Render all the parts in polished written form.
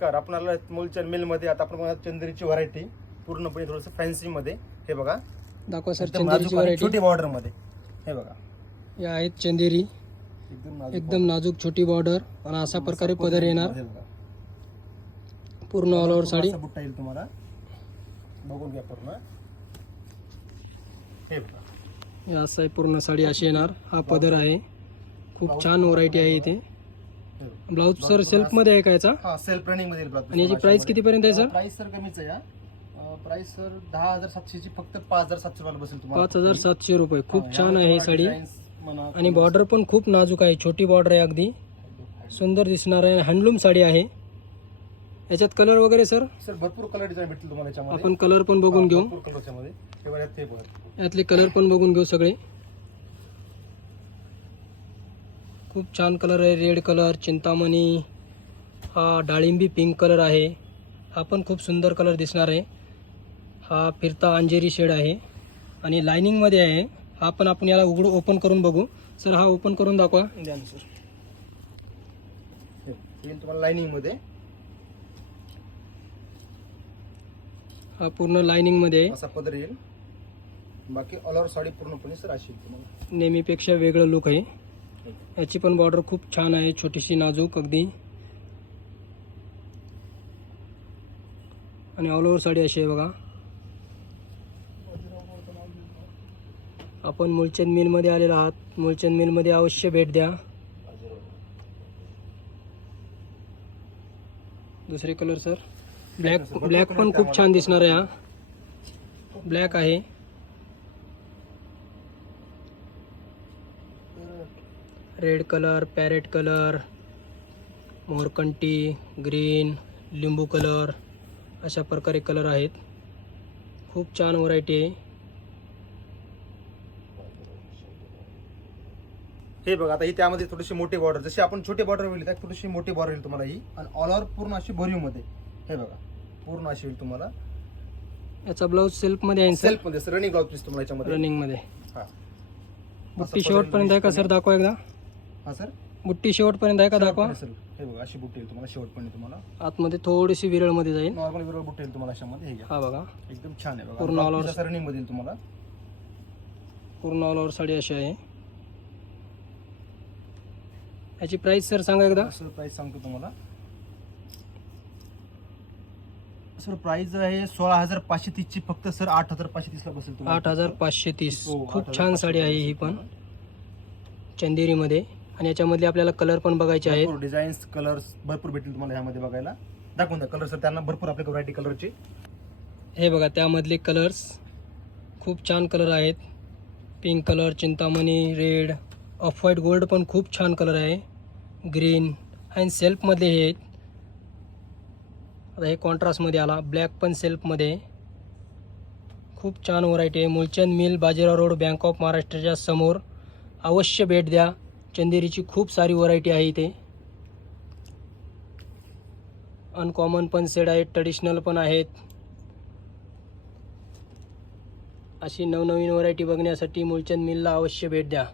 नमस्कार. आपल्याला मूलचंद मिलमध्ये आता आपण बघा चंदेरीची व्हरायटी पूर्णपणे थोडंसं फॅन्सीमध्ये. हे बघा दाखवा सर एकदम चंदेरीची नाजूक आणि व्हरायटी. छोटी बॉर्डरमध्ये. हे बघा या आहेत चंदेरी, एकदम नाजूक छोटी बॉर्डर आणि अशा प्रकारे पदर येणार. हे बघा पूर्ण ऑल ओव्हर साडी. असा बुट्टा येईल तुम्हाला, बघून घ्या पूर्ण. हे बघा या असं आहे पूर्ण साडी अशी येणार. हा पदर आहे, खूप छान व्हरायटी आहे इथे. ब्लाऊज सर सेल्फ मध्ये आहे का याचा? हा सेल्फ रनिंग मध्ये ब्लाउज. आणि याची प्राइस किती पर्यंत आहे सर? प्राइस सर कमीच आहे. प्राइस सर 10,700 ची, फक्त 5,700 रुपयाला बसेल तुम्हाला. 5,700 रुपये. खूप छान आहे ही साडी. म्हणा आणि बॉर्डर पण खूप नाजूक आहे, छोटी बॉर्डर आहे, अगदी सुंदर दिसणार आहे. हँडलूम साडी आहे. याच्यात कलर वगैरे सर? सर भरपूर कलर डिझाईन भेटतील तुम्हाला याच्यामध्ये. आपण कलर पण बघून घेऊ. भरपूर कलरच्या मध्ये हे बघा, ते बघा यातले कलर पण बघून घेऊ सगळे. खूप छान कलर आहे. रेड कलर, चिंतामणी, हा डाळिंबी पिंक कलर आहे. हा पण खूप सुंदर कलर दिसणार आहे. हा फिरता अंजेरी शेड आहे आणि लाइनिंग मध्ये आहे. हा पण आपण याला उघडू ओपन करून बघू. सर हा ओपन करून दाखवा. द्या ना सर. हे येईल तुम्हाला लाइनिंग मध्ये. हा पूर्ण लाइनिंग मध्ये आहे. असा पदर येईल. बाकी ऑल ओव्हर साडी पूर्णपणे सर अशी येईल तुम्हाला. नेहमीपेक्षा वेगळं लुक आहे. याची पण बॉर्डर खूप छान आहे, छोटीशी नाजूक अगदी. आणि ऑल ओव्हर साडी अशी आहे बघा. आपण मूलचंद मिलमध्ये आलेलो आहात. मूलचंद मिलमध्ये अवश्य भेट द्या. दुसरे कलर सर? ब्लॅक पण खूप छान दिसणार आहे. हा ब्लॅक आहे. रेड कलर, पॅरेट कलर, मोरकंटी, ग्रीन, लिंबू कलर, अशा प्रकारे कलर आहेत. खूप छान व्हरायटी आहे. हे बघा आता ही त्यामध्ये थोडीशी मोठी बॉर्डर, जशी आपण छोटी बॉर्डर होईल त्या थोडीशी मोठी बॉर्डर येईल तुम्हाला ही. आणि ऑल ओव्हर पूर्ण अशी भरीव मध्ये. हे बघा पूर्ण अशी येईल तुम्हाला. याचा ब्लाऊज सेल्फ मध्ये आहे. सेल्फ मध्ये रनिंग ब्लाउज पीस तुम्हाला याच्यामध्ये. रनिंग मध्ये. हा बुट्टी शेवटपर्यंत आहे का सर? दाखवा एकदा. हा सर बुट्टी शेवटपर्यंत आहे का? दाखवा. सर हे बघा अशी बुट्टी येईल तुम्हाला शेवटपर्यंत. तुम्हाला आतमध्ये थोडीशी विरळ मध्ये जाईल. नॉर्मल विरळ बुट्टी येईल तुम्हाला अशामध्ये. हे घ्या. हा बघा एकदम छान आहे बघा. पूर्ण ऑल ओव्हर रनिंग मध्ये येईल तुम्हाला. पूर्ण ऑल ओव्हर साडी अशी आहे. याची प्राइस सर सांगा एकदा. सर प्राइस सांगतो तुम्हाला. सर प्राइस आहे 16,530 ची, फक्त सर 8,530 ला बसेल तुम्हाला. 8,530. हो, खूप 8,530 छान साडी आहे ही पण चंदेरी मध्ये. आणि याच्यामधले आपल्याला कलर पण बघायचे आहेत. डिझाईन्स कलर्स भरपूर भेटतील तुम्हाला ह्यामध्ये बघायला. दाखवून द्या कलर सर. त्यांना भरपूर आपल्या व्हरायटी कलरची. हे बघा त्यामधले कलर्स खूप छान कलर आहेत. Pink colour, Chintamani, red, off white gold पण खूप छान कलर आहे. ग्रीन आणि सेल्फमध्ये हे आहेत. आता हे कॉन्ट्रास्टमध्ये आला. ब्लॅक पण सेल्फमध्ये. खूप छान व्हरायटी आहे. Moolchand mill, Bajirao road, bank of महाराष्ट्राच्या समोर. अवश्य भेट द्या. चंदेरीची खूप सारी व्हरायटी आहे इथे. अनकॉमन पण सेट आहेत, ट्रेडिशनल पण आहेत. अशी नवनवीन व्हरायटी बघण्यासाठी मूलचंद मिलला अवश्य भेट द्या.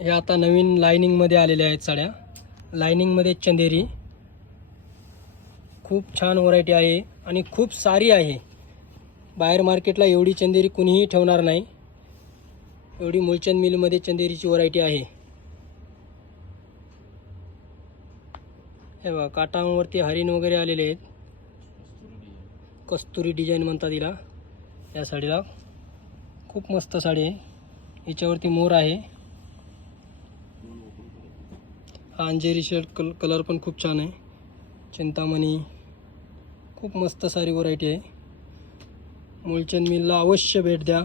हे आता नवीन लाइनिंगमध्ये आलेल्या आहेत साड्या. लाइनिंगमध्ये चंदेरी. खूप छान व्हरायटी आहे आणि खूप सारी आहे. बाहेर मार्केटला एवढी चंदेरी कुणीही ठेवणार नाही, एवढी मूलचंद मिलमध्ये चंदेरीची व्हरायटी आहे. हे बघा काठावरती हरिण वगैरे आलेले आहेत. कस्तुरी डिझाईन म्हणतात तिला या साडीला. खूप मस्त साडी आहे. हिच्यावरती मोर आहे. हा अंजेरी शेड कलर पण खूप छान आहे. चिंतामणी. खूप मस्त सारी व्हरायटी आहे. मूलचंद मिलला अवश्य भेट द्या.